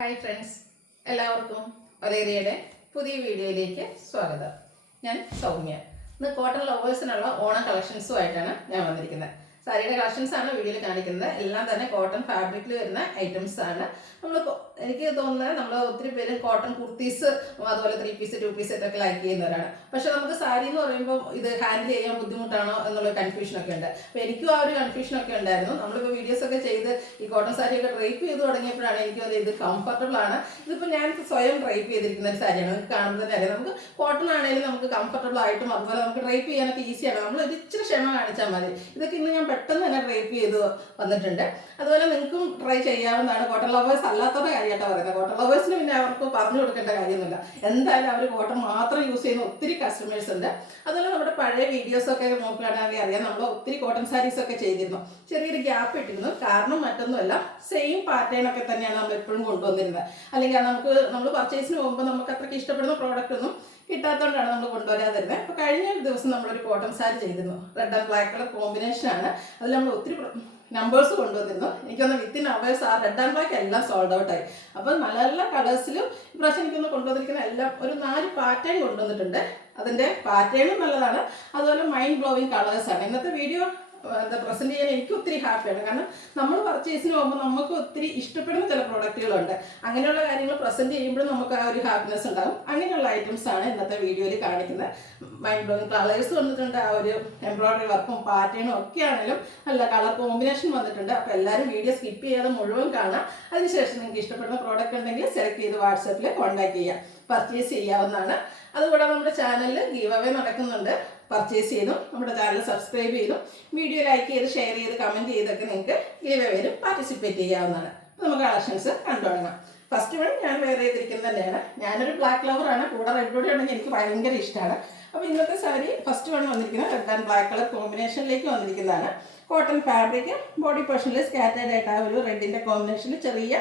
Hi friends, എല്ലാവർക്കും ഒരേറിയയുടെ പുതിയ വീഡിയോയിലേക്ക് സ്വാഗതം. ഞാൻ സൗമ്യ. ഇന്ന് കോട്ടൺ ലവേഴ്സിനുള്ള ഓണം കളക്ഷൻസുമായിട്ടാണ് ഞാൻ വന്നിരിക്കുന്നത്. സാരിയുടെ കളക്ഷൻസ് ആണ് വീഡിയോയിൽ കാണിക്കുന്നത്. എല്ലാം തന്നെ കോട്ടൺ ഫാബ്രിക്കിൽ വരുന്ന ഐറ്റംസ് ആണ്. എനിക്ക് തോന്നുന്നത് നമ്മൾ ഒത്തിരി പേര് കോട്ടൺ കുർത്തീസ് അതുപോലെ 3 പീസ് 2 പീസ് ഒക്കെ ലൈക്ക് ചെയ്യുന്നവരാണ്. പക്ഷെ നമുക്ക് സാരി എന്ന് പറയുമ്പോൾ ഇത് ഹാൻഡിൽ ചെയ്യാൻ ബുദ്ധിമുട്ടാണോ എന്നുള്ള കൺഫ്യൂഷനൊക്കെ ഉണ്ട്. അപ്പോൾ എനിക്കും ആ ഒരു കൺഫ്യൂഷനൊക്കെ ഉണ്ടായിരുന്നു. നമ്മളിപ്പോൾ വീഡിയോസൊക്കെ ചെയ്ത് ഈ കോട്ടൺ സാരിയൊക്കെ ഡ്രൈപ്പ് ചെയ്ത് തുടങ്ങിയപ്പോഴാണ് എനിക്കത് ഇത് കംഫർട്ടബിൾ ആണ്. ഇതിപ്പോൾ ഞാൻ സ്വയം ഡ്രൈപ്പ് ചെയ്തിരിക്കുന്ന ഒരു സാരിയാണ്. നമുക്ക് കാണുമ്പോൾ തന്നെ അറിയാം. നമുക്ക് കോട്ടൺ ആണെങ്കിലും നമുക്ക് കംഫർട്ടബിൾ ആയിട്ടും അതുപോലെ നമുക്ക് ഡ്രൈപ്പ് ചെയ്യാനൊക്കെ ഈസിയാണ്. നമ്മൾ ഒരു ഇച്ചിരി ക്ഷമ കാണിച്ചാൽ മതി. ഇതൊക്കെ ഇന്ന് ഞാൻ പെട്ടെന്ന് തന്നെ ഡ്രൈപ്പ് ചെയ്ത് വന്നിട്ടുണ്ട്. അതുപോലെ നിങ്ങൾക്കും ട്രൈ ചെയ്യാവുന്നതാണ്. കോട്ടൺ ലവേഴ്സ് അല്ലാത്തവരുടെ കാര്യമായിട്ടാണ് പറയുന്നത്. കോട്ടൺ ലവേഴ്സിന് പിന്നെ അവർക്ക് പറഞ്ഞു കൊടുക്കേണ്ട കാര്യമൊന്നുമില്ല. എന്തായാലും അവർ കോട്ടൺ മാത്രം യൂസ് ചെയ്യുന്ന ഒത്തിരി കസ്റ്റമേഴ്സ് ഉണ്ട്. അതുപോലെ നമ്മുടെ പഴയ വീഡിയോസൊക്കെ നോക്കുകയാണെങ്കിൽ അറിയാം, നമ്മൾ ഒത്തിരി കോട്ടൺ സാരീസ് ഒക്കെ ചെയ്തിരുന്നു. ചെറിയൊരു ഗ്യാപ്പ് ഇട്ടിരുന്നു. കാരണം മറ്റൊന്നുമല്ല, സെയിം പാറ്റേൺ ഒക്കെ തന്നെയാണ് നമ്മൾ എപ്പോഴും കൊണ്ടുവന്നിരുന്നത്. അല്ലെങ്കിൽ നമ്മൾ പർച്ചേസിന് പോകുമ്പോൾ നമുക്ക് അത്രയ്ക്ക് ഇഷ്ടപ്പെടുന്ന പ്രോഡക്റ്റ് ഒന്നും കിട്ടാത്തതുകൊണ്ടാണ് നമ്മൾ കൊണ്ടുവരാതിരുന്നത്. അപ്പോൾ കഴിഞ്ഞ ദിവസം നമ്മളൊരു കോട്ടൺ സാരി ചെയ്തിരുന്നു. റെഡ് ആൻഡ് ബ്ലാക്ക് കളർ കോമ്പിനേഷനാണ്. അതിൽ നമ്മൾ ഒത്തിരി നമ്പേഴ്സ് കൊണ്ടുവന്നിരുന്നു. എനിക്കൊന്ന് വിത്തിൻ അവേഴ്സ് ആ റെഡ് ആൻഡ് ബ്ലാക്ക് എല്ലാം സോൾഡ് ഔട്ടായി. അപ്പോൾ നല്ല നല്ല കളേഴ്സിലും ഇപ്രാവശ്യം എനിക്കൊന്ന് കൊണ്ടുവന്നിരിക്കുന്ന എല്ലാം ഒരു 4 പാറ്റേൺ കൊണ്ടുവന്നിട്ടുണ്ട്. അതിൻ്റെ പാറ്റേണും നല്ലതാണ്, അതുപോലെ മൈൻഡ് ബ്ലോവിങ് കളേഴ്സാണ്. ഇന്നത്തെ വീഡിയോ പ്രസന്റ് ചെയ്യാൻ എനിക്ക് ഒത്തിരി ഹാപ്പിയാണ്. കാരണം നമ്മൾ പർച്ചേസിന് പോകുമ്പോൾ നമുക്ക് ഒത്തിരി ഇഷ്ടപ്പെടുന്ന ചില പ്രോഡക്റ്റുകളുണ്ട്. അങ്ങനെയുള്ള കാര്യങ്ങൾ പ്രസന്റ് ചെയ്യുമ്പോഴും നമുക്ക് ആ ഒരു ഹാപ്പിനെസ് ഉണ്ടാകും. അങ്ങനെയുള്ള ഐറ്റംസ് ആണ് ഇന്നത്തെ വീഡിയോയിൽ കാണിക്കുന്നത്. മൈൻഡ് ബ്ലോയിങ് കളേഴ്സ് വന്നിട്ടുണ്ട്. ആ ഒരു എംബ്രോയിഡറി വർക്കും പാറ്റേണും ഒക്കെ ആണെങ്കിലും നല്ല കളർ കോമ്പിനേഷൻ വന്നിട്ടുണ്ട്. അപ്പോൾ എല്ലാവരും വീഡിയോ സ്കിപ്പ് ചെയ്യാതെ മുഴുവൻ കാണാം. അതിനുശേഷം നിങ്ങൾക്ക് ഇഷ്ടപ്പെടുന്ന പ്രോഡക്റ്റ് ഉണ്ടെങ്കിൽ സെലക്ട് ചെയ്ത് വാട്സാപ്പിൽ കോൺടാക്ട് ചെയ്യാം, പർച്ചേസ് ചെയ്യാവുന്നതാണ്. അതുകൂടാതെ നമ്മുടെ ചാനലിൽ ഗീവ് അവേ നടക്കുന്നുണ്ട്. പർച്ചേസ് ചെയ്തും നമ്മുടെ ചാനൽ സബ്സ്ക്രൈബ് ചെയ്തും വീഡിയോ ലൈക്ക് ചെയ്ത് ഷെയർ ചെയ്ത് കമൻറ്റ് ചെയ്തൊക്കെ നിങ്ങൾക്ക് ഗീവ് അവേയിലും പാർട്ടിസിപ്പേറ്റ് ചെയ്യാവുന്നതാണ്. അപ്പോൾ നമുക്ക് കളക്ഷൻസ് കണ്ടു തുടങ്ങാം. ഫസ്റ്റ് വൺ ഞാൻ വെയർ ചെയ്തിരിക്കുന്നത് തന്നെയാണ്. ഞാനൊരു ബ്ലാക്ക് ലവറാണ്. കൂടെ റെഡ് ബോഡി ഉണ്ടെങ്കിൽ എനിക്ക് ഭയങ്കര ഇഷ്ടമാണ്. അപ്പോൾ ഇന്നത്തെ സാരി ഫസ്റ്റ് വൺ വന്നിരിക്കുന്നത് റെഡ് ആൻഡ് ബ്ലാക്ക് കളർ കോമ്പിനേഷനിലേക്ക് വന്നിരിക്കുന്നതാണ്. കോട്ടൺ ഫാബ്രിക്, ബോഡി പോർഷനിൽ സ്കാറ്റേഡ് ആയിട്ട് ആ ഒരു റെഡിൻ്റെ കോമ്പിനേഷനിൽ ചെറിയ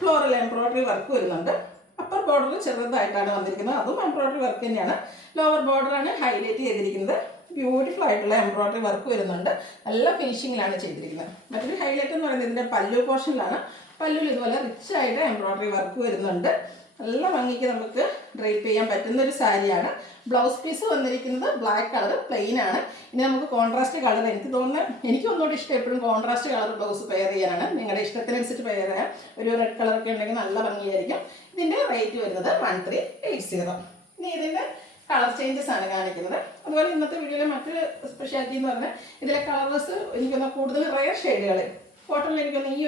ഫ്ലോറൽ എംബ്രോയിഡറി വർക്ക് വരുന്നുണ്ട്. അപ്പർ ബോർഡർ ചെറുതായിട്ടാണ് വന്നിരിക്കുന്നത്. അതും എംബ്രോയിഡറി വർക്ക് തന്നെയാണ്. ലോവർ ബോർഡറാണ് ഹൈലൈറ്റ് ചെയ്തിരിക്കുന്നത്. ബ്യൂട്ടിഫുൾ ആയിട്ടുള്ള എംബ്രോയിഡറി വർക്ക് വരുന്നുണ്ട്. നല്ല ഫിനിഷിങ്ങിലാണ് ചെയ്തിരിക്കുന്നത്. മറ്റൊരു ഹൈലൈറ്റ് എന്ന് പറയുന്നത് ഇതിൻ്റെ പല്ലു പോർഷനിലാണ്. പല്ലുവിൽ ഇതുപോലെ റിച്ച് ആയിട്ട് എംബ്രോയിഡറി വർക്ക് വരുന്നുണ്ട്. നല്ല ഭംഗിക്ക് നമുക്ക് ഡ്രൈപ്പ് ചെയ്യാൻ പറ്റുന്ന ഒരു സാരിയാണ്. ബ്ലൗസ് പീസ് വന്നിരിക്കുന്നത് ബ്ലാക്ക് കളർ പ്ലെയിൻ ആണ്. ഇനി നമുക്ക് കോൺട്രാസ്റ്റ് കളർ, എനിക്ക് തോന്നുന്നത് എനിക്ക് ഒന്നുകൂടി ഇഷ്ടം എപ്പോഴും കോൺട്രാസ്റ്റ് കളർ ബ്ലൗസ് പെയർ ചെയ്യാനാണ്. നിങ്ങളുടെ ഇഷ്ടത്തിനനുസരിച്ച് പെയർ ചെയ്യാം. ഒരു റെഡ് കളറൊക്കെ ഉണ്ടെങ്കിൽ നല്ല ഭംഗിയായിരിക്കും. ഇതിൻ്റെ റേറ്റ് വരുന്നത് 1380. ഇനി ഇതിൻ്റെ കളർ ചേഞ്ചസ് ആണ് കാണിക്കുന്നത്. അതുപോലെ ഇന്നത്തെ വീഡിയോയിലെ മറ്റൊരു സ്പെഷ്യാലിറ്റി എന്ന് പറഞ്ഞാൽ ഇതിലെ കളേഴ്സ് എനിക്കൊന്ന് കൂടുതൽ റെയർ ഷെയ്ഡുകൾ. കോട്ടണിൽ എനിക്കൊന്ന് ഈ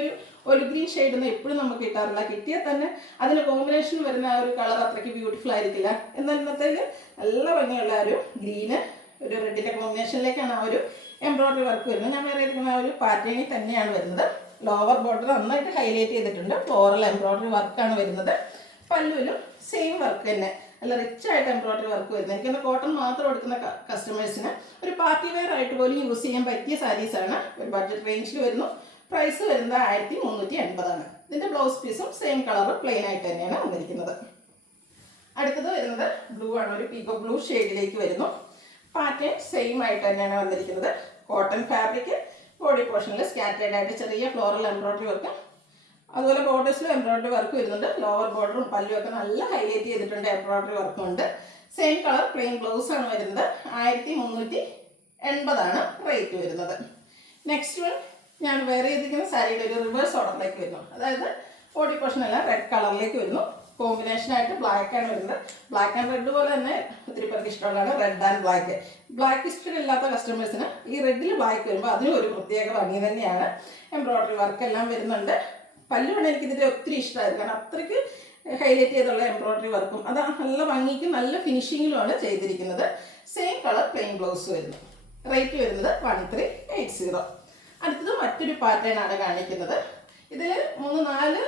ഒരു ഗ്രീൻ ഷെയ്ഡൊന്നും എപ്പോഴും നമുക്ക് കിട്ടാറില്ല. കിട്ടിയാൽ തന്നെ അതിന് കോമ്പിനേഷൻ വരുന്ന ആ ഒരു കളർ അത്രയ്ക്ക് ബ്യൂട്ടിഫുൾ ആയിരിക്കില്ല. എന്നാൽ ഇന്നത്തേൽ നല്ല ഭംഗിയുള്ള ഒരു ഗ്രീന് ഒരു റെഡിൻ്റെ കോമ്പിനേഷനിലേക്കാണ് ആ ഒരു എംബ്രോയിഡറി വർക്ക് വരുന്നത്. ഞാൻ വേറെ എടുക്കുന്ന ആ ഒരു പാറ്റേണിൽ തന്നെയാണ് വരുന്നത്. ലോവർ ബോർഡർ നന്നായിട്ട് ഹൈലൈറ്റ് ചെയ്തിട്ടുണ്ട്. ഫ്ലോറൽ എംബ്രോയിഡറി വർക്കാണ് വരുന്നത്. പല്ലുവിലും സെയിം വർക്ക് തന്നെ നല്ല റിച്ച് ആയിട്ട് എംബ്രോയിഡറി വർക്ക് വരുന്നത്. എനിക്കൊന്ന് കോട്ടൺ മാത്രം എടുക്കുന്ന കസ്റ്റമേഴ്സിന് ഒരു പാർട്ടി വെയർ ആയിട്ട് പോലും യൂസ് ചെയ്യാൻ പറ്റിയ സാരീസാണ്. ഒരു ബഡ്ജറ്റ് റേഞ്ചിൽ വരുന്നു. പ്രൈസ് വരുന്നത് 1380 ഇതിൻ്റെ ബ്ലൗസ് പീസും സെയിം കളർ പ്ലെയിൻ ആയിട്ട് തന്നെയാണ് വന്നിരിക്കുന്നത്. അടുത്തത് വരുന്നത് ബ്ലൂ ആണ്. ഒരു പീക്കോ ബ്ലൂ ഷെയ്ഡിലേക്ക് വരുന്നു. പാറ്റേൺ സെയിം ആയിട്ട് തന്നെയാണ് വന്നിരിക്കുന്നത്. കോട്ടൺ ഫാബ്രിക്, ബോഡി പോർഷനിൽ സ്കാറ്റേഡ് ആയിട്ട് ചെറിയ ഫ്ലോറൽ എംബ്രോയിഡറി വർക്ക്, അതുപോലെ ബോർഡേഴ്സിലും എംബ്രോയിഡറി വർക്ക് വരുന്നുണ്ട്. ലോവർ ബോർഡറും പല്ലും ഒക്കെ നല്ല ഹൈലൈറ്റ് ചെയ്തിട്ടുണ്ട്. എംബ്രോയിഡറി വർക്കും ഉണ്ട്. സെയിം കളർ പ്ലെയിൻ ബ്ലൗസ് ആണ് വരുന്നത്. 1380 റേറ്റ് വരുന്നത്. നെക്സ്റ്റ് വൺ ഞാൻ വെയർ ചെയ്തിരിക്കുന്ന സാരിയുടെ ഒരു റിവേഴ്സ് ഓർഡറിലേക്ക് വരുന്നു. അതായത് ബോഡി പോർഷൻ എല്ലാം റെഡ് കളറിലേക്ക് വരുന്നു. കോമ്പിനേഷനായിട്ട് ബ്ലാക്ക് ആണ് വരുന്നത്. ബ്ലാക്ക് ആൻഡ് റെഡ് പോലെ തന്നെ ഒത്തിരി പേർക്ക് ഇഷ്ടമുള്ളതാണ് റെഡ് ആൻഡ് ബ്ലാക്ക്. ബ്ലാക്ക് ഇഷ്ടമില്ലാത്ത കസ്റ്റമേഴ്സിന് ഈ റെഡിൽ ബ്ലാക്ക് വരുമ്പോൾ അതിനും ഒരു പ്രത്യേക ഭംഗി തന്നെയാണ്. എംബ്രോയിഡറി വർക്ക് എല്ലാം വരുന്നുണ്ട്. പല്ലുവാണ് എനിക്കിതിൻ്റെ ഒത്തിരി ഇഷ്ടമായത്. കാരണം അത്രയ്ക്ക് ഹൈലൈറ്റ് ചെയ്തുള്ള എംബ്രോയിഡറി വർക്കും അത് നല്ല ഭംഗിക്കും നല്ല ഫിനിഷിങ്ങിലുമാണ് ചെയ്തിരിക്കുന്നത്. സെയിം കളർ പ്ലെയിൻ ബ്ലൗസ് വരുന്നു. റേറ്റ് വരുന്നത് 1380. അടുത്തത് മറ്റൊരു പാറ്റേൺ ആണ് കാണിക്കുന്നത്. ഇതിൽ 3-4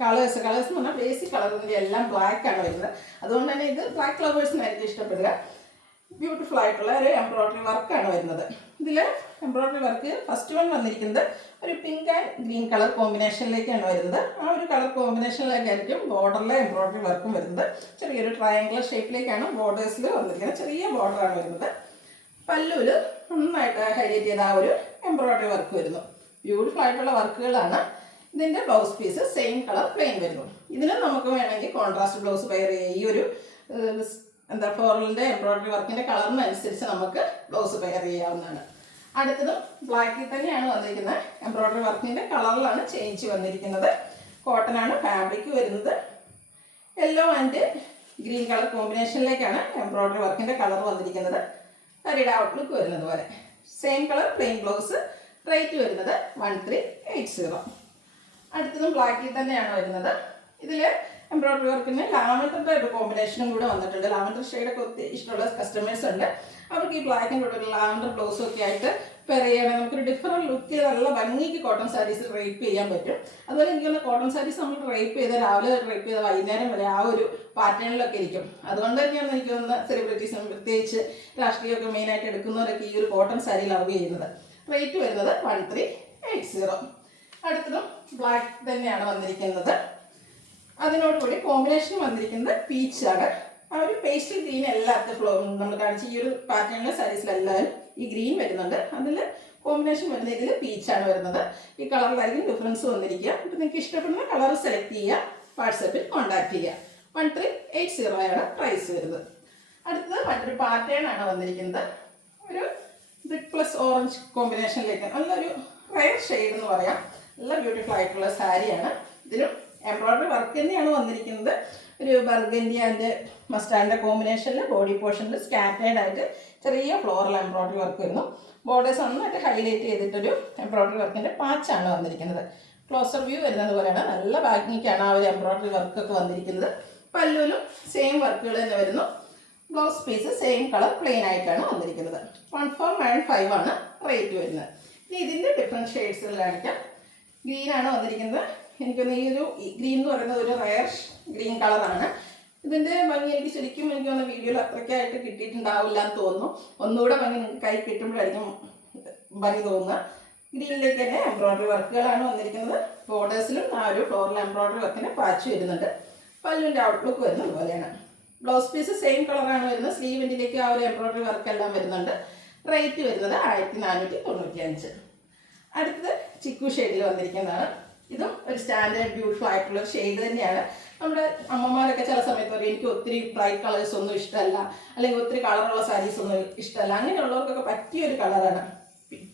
കളേഴ്സ് എന്ന് പറഞ്ഞാൽ ബേസിക് കളറിൻ്റെ എല്ലാം ബ്ലാക്ക് ആണ് വരുന്നത്. അതുകൊണ്ട് തന്നെ ഇത് ബ്ലാക്ക് ലവേഴ്സിനായിരിക്കും ഇഷ്ടപ്പെടുക. ബ്യൂട്ടിഫുൾ ആയിട്ടുള്ള ഒരു എംബ്രോയിഡറി വർക്കാണ് വരുന്നത്. ഇതിൽ എംബ്രോയിഡറി വർക്ക് ഫസ്റ്റ് വൺ വന്നിരിക്കുന്നത് ഒരു പിങ്ക് ആൻഡ് ഗ്രീൻ കളർ കോമ്പിനേഷനിലേക്കാണ് വരുന്നത്. ആ ഒരു കളർ കോമ്പിനേഷനിലേക്കായിരിക്കും ബോർഡറിലെ എംബ്രോയിഡറി വർക്കും വരുന്നത്. ചെറിയൊരു ട്രയാങ്കുലർ ഷേപ്പിലേക്കാണ് ബോർഡേഴ്സിൽ വന്നിരിക്കുന്നത്. ചെറിയ ബോർഡറാണ് വരുന്നത്. പല്ലുവിൽ നന്നായിട്ട് ഹൈലൈറ്റ് ചെയ്ത ആ ഒരു എംബ്രോയിഡറി വർക്ക് വരുന്നു. ബ്യൂട്ടിഫുൾ ആയിട്ടുള്ള വർക്കുകളാണ്. ഇതിൻ്റെ blouse piece same colour plain വരുന്നു. ഇതിന് നമുക്ക് വേണമെങ്കിൽ കോൺട്രാസ്റ്റ് ബ്ലൗസ് പെയർ ചെയ്യുക. ഈ ഒരു ഫ്ലോറലിൻ്റെ എംബ്രോയിഡറി വർക്കിൻ്റെ കളറിനനുസരിച്ച് നമുക്ക് ബ്ലൗസ് പെയർ ചെയ്യാവുന്നതാണ്. അടുത്തതും ബ്ലാക്കിൽ തന്നെയാണ് വന്നിരിക്കുന്നത്. എംബ്രോയിഡറി വർക്കിൻ്റെ കളറിലാണ് ചേഞ്ച് വന്നിരിക്കുന്നത്. കോട്ടനാണ് ഫാബ്രിക് വരുന്നത്. യെല്ലോ ആൻഡ് ഗ്രീൻ കളർ കോമ്പിനേഷനിലേക്കാണ് എംബ്രോയിഡറി വർക്കിൻ്റെ കളർ വന്നിരിക്കുന്നത്. സാരിയുടെ ഔട്ട്ലുക്ക് വരുന്നത് പോലെ same colour plain blouse. Rate വരുന്നത് 1380. അടുത്തതും ബ്ലാക്കിൽ തന്നെയാണ് വരുന്നത്. ഇതിൽ എംബ്രോയിഡറി വർക്കിന് ലാവൻഡറിൻ്റെ ഒരു കോമ്പിനേഷനും കൂടെ വന്നിട്ടുണ്ട്. ലാവൻഡർ ഷെയ്ഡൊക്കെ ഒത്തിരി ഇഷ്ടമുള്ള കസ്റ്റമേഴ്സ് ഉണ്ട്. അവർക്ക് ഈ ബ്ലാക്കിൻ്റെ കൂടെ ലാവൻഡർ ബ്ലൗസും ഒക്കെ ആയിട്ട് പെയർ ചെയ്യണമെങ്കിൽ നമുക്കൊരു ഡിഫറൻറ്റ് ലുക്കിൽ നല്ല ഭംഗിക്ക് കോട്ടൺ സാരീസ് ഡ്രൈപ്പ് ചെയ്യാൻ പറ്റും. അതുപോലെ എനിക്ക് തോന്നുന്നു കോട്ടൺ സാരീസ് നമ്മൾ ഡ്രൈപ്പ് ചെയ്ത് രാവിലെ ഡ്രൈപ്പ് ചെയ്ത് വൈകുന്നേരം വരെ ആ ഒരു പാറ്റേണിലൊക്കെ ഇരിക്കും. അതുകൊണ്ട് തന്നെയാണ് എനിക്ക് തോന്നുന്ന സെലിബ്രിറ്റീസിനും പ്രത്യേകിച്ച് രാഷ്ട്രീയമൊക്കെ മെയിനായിട്ട് എടുക്കുന്നവരൊക്കെ ഈ ഒരു കോട്ടൺ സാരി ലവ് ചെയ്യുന്നത്. റേറ്റ് വരുന്നത് 1380. അടുത്തതും ബ്ലാക്ക് തന്നെയാണ് വന്നിരിക്കുന്നത്. അതിനോടുകൂടി കോമ്പിനേഷൻ വന്നിരിക്കുന്നത് പീച്ചാണ്. ആ ഒരു പേസ്റ്റൽ ഗ്രീൻ എല്ലാവർക്കും നമ്മൾ കാണിച്ച ഈ ഒരു പാറ്റേണിലെ സാരീസിലെല്ലാവരും ഈ ഗ്രീൻ വരുന്നുണ്ട്. അതിൽ കോമ്പിനേഷൻ വരുന്ന ഇതിൽ പീച്ചാണ് വരുന്നത്. ഈ കളറിലായിരിക്കും ഡിഫറൻസ് വന്നിരിക്കുക. അപ്പോൾ നിങ്ങൾക്ക് ഇഷ്ടപ്പെടുന്ന കളർ സെലക്ട് ചെയ്യുക, വാട്സാപ്പിൽ കോൺടാക്ട് ചെയ്യുക. 1380 ആണ് പ്രൈസ് വരുന്നത്. അടുത്തത് മറ്റൊരു പാറ്റേൺ ആണ് വന്നിരിക്കുന്നത്. ഒരു ബ്രിക്ക് പ്ലസ് ഓറഞ്ച് കോമ്പിനേഷനിലേക്ക് നല്ലൊരു റയർ ഷെയ്ഡ് എന്ന് പറയാം. നല്ല ബ്യൂട്ടിഫുൾ ആയിട്ടുള്ള സാരിയാണ്. ഇതിലും എംബ്രോയിഡറി വർക്ക് തന്നെയാണ് വന്നിരിക്കുന്നത്. ഒരു ബർഗൻഡി ആൻഡ് മസ്റ്റാർഡിൻ്റെ കോമ്പിനേഷനിൽ ബോഡി പോർഷനിൽ സ്കാറ്റേഡ് ആയിട്ട് ചെറിയ ഫ്ലോറൽ എംബ്രോയിഡറി വർക്ക് വരുന്നു. ബോർഡേഴ്സ് നന്നായിട്ട് ഹൈലൈറ്റ് ചെയ്തിട്ടൊരു എംബ്രോയിഡറി വർക്കിൻ്റെ പാച്ചാണ് വന്നിരിക്കുന്നത്. ക്ലോസർ വ്യൂ വരുന്നത് പോലെയാണ്. നല്ല ബാക്കിലേക്കാണ് ആ ഒരു എംബ്രോയിഡറി വർക്കൊക്കെ വന്നിരിക്കുന്നത്. പല്ലുവിലും സെയിം വർക്കുകൾ തന്നെ വരുന്നു. Blouse piece same colour plain ആയിട്ടാണ് വന്നിരിക്കുന്നത്. 1495 ആണ് റേറ്റ് വരുന്നത്. ഇനി ഇതിൻ്റെ ഡിഫറെൻറ്റ് ഷെയ്ഡ്സുകൾ കാണിക്കാം. ഗ്രീനാണ് വന്നിരിക്കുന്നത്. എനിക്കൊന്ന് ഈ ഒരു ഗ്രീൻ എന്ന് പറയുന്നത് ഒരു റയർ ഗ്രീൻ കളറാണ്. ഇതിൻ്റെ ഭംഗി എനിക്ക് ശരിക്കും എനിക്ക് തോന്നുന്ന വീഡിയോയിൽ അത്രയ്ക്കായിട്ട് കിട്ടിയിട്ടുണ്ടാവില്ല എന്ന് തോന്നുന്നു. ഒന്നുകൂടെ ഭംഗി നിങ്ങൾക്ക് കൈ കിട്ടുമ്പോഴായിരിക്കും ഭംഗി തോന്നുക. ഗ്രീനിലേക്ക് തന്നെ എംബ്രോയിഡറി വർക്കുകളാണ് വന്നിരിക്കുന്നത്. ബോർഡേഴ്സിലും ആ ഒരു ഫ്ലോറൽ എംബ്രോയിഡറി വർക്കിന് പാച്ച് വരുന്നുണ്ട്. പല്ലുവിൻ്റെ ഔട്ട്ലുക്ക് വരുന്നത് പോലെയാണ്. ബ്ലൗസ് പീസ് സെയിം കളറാണ് വരുന്നത്. സ്ലീവിൻ്റിലേക്ക് ആ ഒരു എംബ്രോയിഡറി വർക്കെല്ലാം വരുന്നുണ്ട്. റേറ്റ് വരുന്നത് 1495. അടുത്തത് ചിക്കു ഷെയ്ഡിൽ വന്നിരിക്കുന്നതാണ്. ഇതും ഒരു സ്റ്റാൻഡേർഡ് ബ്യൂട്ടിഫുൾ ആയിട്ടുള്ള ഷെയ്ഡ് തന്നെയാണ്. നമ്മുടെ അമ്മമാരൊക്കെ ചില സമയത്ത് പറയും എനിക്ക് ഒത്തിരി ബ്രൈറ്റ് കളേഴ്സ് ഒന്നും ഇഷ്ടമല്ല, അല്ലെങ്കിൽ ഒത്തിരി കളറുള്ള സാരീസ് ഒന്നും ഇഷ്ടമല്ല. അങ്ങനെയുള്ളവർക്കൊക്കെ പറ്റിയൊരു കളറാണ്.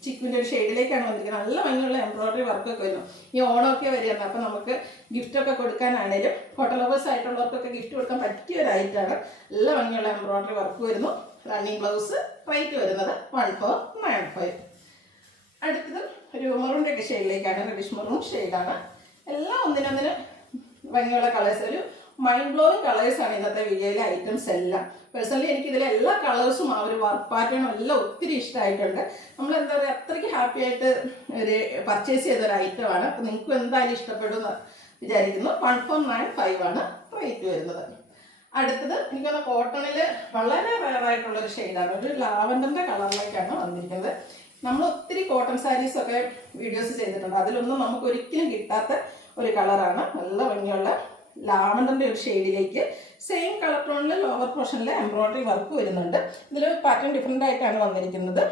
ചിക്കുവിൻ്റെ ഒരു ഷെയ്ഡിലേക്കാണ് വന്നിരിക്കുന്നത്. നല്ല ഭംഗിയുള്ള എംബ്രോയിഡറി വർക്കൊക്കെ വരുന്നു. ഈ ഓണമൊക്കെ വരികയാണ്. അപ്പം നമുക്ക് ഗിഫ്റ്റൊക്കെ കൊടുക്കാനാണേലും കോട്ടൺ ലവേഴ്സ് ആയിട്ടുള്ളവർക്കൊക്കെ ഗിഫ്റ്റ് കൊടുക്കാൻ പറ്റിയ ഒരു ഐറ്റമാണ്. നല്ല ഭംഗിയുള്ള എംബ്രോയിഡറി വർക്ക് വരുന്നു. Running blouse. റേറ്റ് വരുന്നത് 1495. അടുത്തത് ഒരു മെറൂണിൻ്റെ ഒക്കെ ഷെയ്ഡിലേക്കാണ്. റെഡിഷ് മെറൂൺ ഷെയ്ഡാണ്. എല്ലാം ഒന്നിനൊന്നിന് ഭംഗിയുള്ള കളേഴ്സ്. ഒരു മൈൻഡ് ബ്ലോയിങ് കളേഴ്സാണ് ഇന്നത്തെ വീഡിയോയിലെ ഐറ്റംസ് എല്ലാം. പേഴ്സണലി എനിക്കിതിലെ എല്ലാ കളേഴ്സും ആ ഒരു വർക്ക് പാറ്റേണും എല്ലാം ഒത്തിരി ഇഷ്ടമായിട്ടുണ്ട്. നമ്മൾ എന്താ പറയുക അത്രയ്ക്ക് ഹാപ്പി ആയിട്ട് ഒരു പർച്ചേസ് ചെയ്തൊരു ഐറ്റമാണ്. അപ്പോൾ നിങ്ങൾക്കും എന്തായാലും ഇഷ്ടപ്പെടുമെന്ന് വിചാരിക്കുന്നു. 1495 ആണ് റേറ്റ് വരുന്നത്. അടുത്തത് എനിക്കൊന്ന് കോട്ടണിൽ വളരെ റയറായിട്ടുള്ളൊരു ഷെയ്ഡാണ്. ഒരു ലാവൻഡറിൻ്റെ കളറിലേക്കാണ് വന്നിരിക്കുന്നത്. നമ്മൾ ഒത്തിരി കോട്ടൺ സാരീസൊക്കെ വീഡിയോസ് ചെയ്തിട്ടുണ്ട്. അതിലൊന്നും നമുക്ക് ഒരിക്കലും കിട്ടാത്ത ഒരു കളറാണ്. നല്ല ഭംഗിയുള്ള ലാവൻഡറിൻ്റെ ഒരു ഷെയ്ഡിലേക്ക് സെയിം കളർ ടോണിൽ ലോവർ പോർഷനിൽ എംബ്രോയിഡറി വർക്ക് വരുന്നുണ്ട്. ഇതിൽ പാറ്റേൺ ഡിഫറെൻ്റ് ആയിട്ടാണ് വന്നിരിക്കുന്നത്.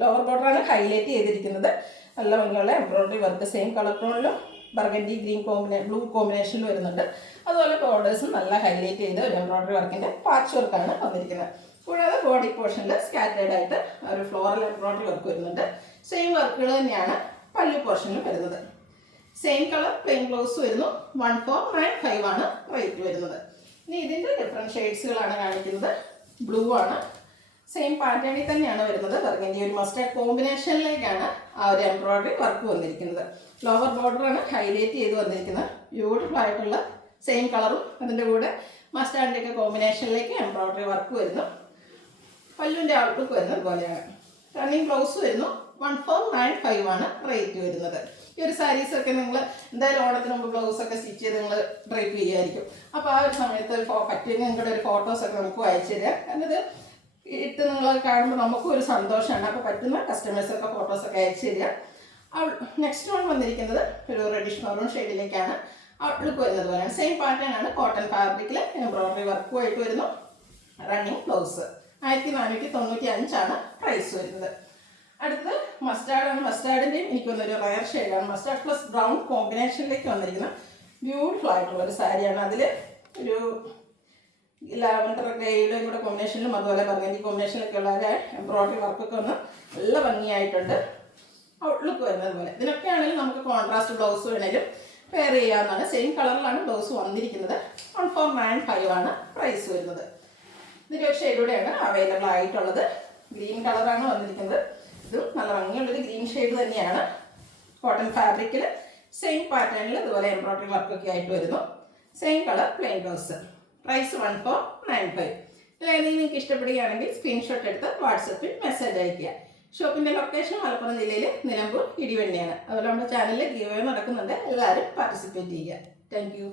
ലോവർ ബോർഡറാണ് ഹൈലൈറ്റ് ചെയ്തിരിക്കുന്നത്. നല്ല ഭംഗിയുള്ള എംബ്രോയിഡറി വർക്ക് സെയിം കളർ ടോണിലും ബർഗൻഡി ഗ്രീൻ ബ്ലൂ കോമ്പിനേഷനിൽ വരുന്നുണ്ട്. അതുപോലെ ബോർഡേഴ്സും നല്ല ഹൈലൈറ്റ് ചെയ്ത് ഒരു എംബ്രോയിഡറി വർക്കിൻ്റെ പാച്ച് വർക്കാണ് വന്നിരിക്കുന്നത്. കൂടാതെ ബോഡി പോർഷനിൽ സ്കാറ്റേഡ് ആയിട്ട് ഒരു ഫ്ലോറൽ എംബ്രോയിഡറി വർക്ക് വരുന്നുണ്ട്. സെയിം വർക്കുകൾ തന്നെയാണ് പല്ലു പോർഷനിൽ വരുന്നത്. സെയിം കളർ പ്ലെയിൻ ബ്ലൗസ് വരുന്നു. 1495 ആണ് റേറ്റ് വരുന്നത്. ഇനി ഇതിൻ്റെ ഡിഫറെൻറ്റ് ഷെയ്ഡ്സുകളാണ് കാണിക്കുന്നത്. ബ്ലൂ ആണ്. സെയിം പാറ്റേണിൽ തന്നെയാണ് വരുന്നത്. ബർഗൻഡി ഒരു മസ്റ്റാർഡ് കോമ്പിനേഷനിലേക്കാണ് ആ ഒരു എംബ്രോയിഡറി വർക്ക് വന്നിരിക്കുന്നത്. ലോവർ ബോർഡറാണ് ഹൈലൈറ്റ് ചെയ്ത് വന്നിരിക്കുന്നത്. ബ്യൂട്ടിഫുൾ ആയിട്ടുള്ള സെയിം കളറും അതിൻ്റെ കൂടെ മസ്റ്റാർഡിൻ്റെ ഒക്കെ കോമ്പിനേഷനിലേക്ക് എംബ്രോയിഡറി വർക്ക് വരുന്നു. പല്ലുവിൻ്റെ ഔട്ട്ലുക്ക് വരുന്നത് പോലെയാണ്. റണ്ണിങ് ബ്ലൗസ് വരുന്നു. 1495 ആണ് റേറ്റ് വരുന്നത്. ഈ ഒരു സാരീസൊക്കെ നിങ്ങൾ എന്തായാലും ഓണത്തിന് മുമ്പ് ബ്ലൗസൊക്കെ സ്റ്റിച്ച് ചെയ്ത് നിങ്ങൾ ഡ്രൈപ്പ് ചെയ്യുമായിരിക്കും. അപ്പോൾ ആ ഒരു സമയത്ത് പറ്റിയ നിങ്ങളുടെ ഒരു ഫോട്ടോസൊക്കെ നമുക്ക് അയച്ചു തരാം. എന്നിട്ട് ഇട്ട് നിങ്ങൾ കാണുമ്പോൾ നമുക്കും ഒരു സന്തോഷമാണ്. അപ്പോൾ പറ്റുന്ന കസ്റ്റമേഴ്സൊക്കെ ഫോട്ടോസൊക്കെ അയച്ചു തരിക. നെക്സ്റ്റ് വൺ വന്നിരിക്കുന്നത് ഒരു റെഡിഷ് മെറൂൺ ഷെയ്ഡിലേക്കാണ്. ഔട്ട്ലുക്ക് വരുന്നത് പോലെയാണ്. സെയിം പാറ്റേൺ ആണ്. കോട്ടൺ ഫാബ്രിക്കിൽ എംബ്രോയിഡറി വർക്കുമായിട്ട് വരുന്നു. Running blouse. 1495 ആണ് പ്രൈസ് വരുന്നത്. അടുത്തത് മസ്റ്റാർഡാണ്. മസ്റ്റാർഡിൻ്റെയും എനിക്ക് വന്നൊരു റയർ ഷെയ്ഡാണ്. മസ്റ്റാർഡ് പ്ലസ് ബ്രൗൺ കോമ്പിനേഷനിലേക്ക് വന്നിരിക്കുന്ന ബ്യൂട്ടിഫുൾ ആയിട്ടുള്ളൊരു സാരിയാണ്. അതിൽ ഒരു ലാവൻഡർ ഗ്രേയുടെയും കൂടെ കോമ്പിനേഷനിലും അതുപോലെ ബർഗൻഡി കോമ്പിനേഷനിലൊക്കെ ഉള്ള എംബ്രോയിഡറി വർക്കൊക്കെ ഒന്ന് നല്ല ഭംഗിയായിട്ടുണ്ട്. ഔട്ട്ലുക്ക് വരുന്നത് പോലെ. ഇതിനൊക്കെ ആണെങ്കിലും നമുക്ക് കോൺട്രാസ്റ്റ് ബ്ലൗസ് വേണേലും പെയർ ചെയ്യാവുന്നതാണ്. സെയിം കളറിലാണ് ബ്ലൗസ് വന്നിരിക്കുന്നത്. 1495 ആണ് പ്രൈസ് വരുന്നത്. ഇതിൻ്റെ ഒരു ഷെയ്ഡൂടെയാണ് അവൈലബിൾ ആയിട്ടുള്ളത്. ഗ്രീൻ കളറാണ് വന്നിരിക്കുന്നത്. ഇതും നല്ല ഭംഗിയുള്ളൊരു ഗ്രീൻ ഷെയ്ഡ് തന്നെയാണ്. കോട്ടൺ ഫാബ്രിക്കിൽ സെയിം പാറ്റേണിൽ ഇതുപോലെ എംബ്രോയിഡറി വർക്കൊക്കെ ആയിട്ട് വരുന്നു. Same colour plain blouse. Price 1495. ഇതിലേതെങ്കിലും നിങ്ങൾക്ക് ഇഷ്ടപ്പെടുകയാണെങ്കിൽ സ്ക്രീൻഷോട്ട് എടുത്ത് വാട്സപ്പിൽ മെസ്സേജ് അയയ്ക്കുക. ഷോപ്പിൻ്റെ ലൊക്കേഷൻ മലപ്പുറം ജില്ലയിൽ നിലമ്പൂർ ഇടിവണ്ടിയാണ്. അതുപോലെ നമ്മുടെ ചാനലിൽ ഗീവ് അവേ നടക്കുന്നുണ്ട്. എല്ലാവരും പാർട്ടിസിപ്പേറ്റ് ചെയ്യുക. Thank you.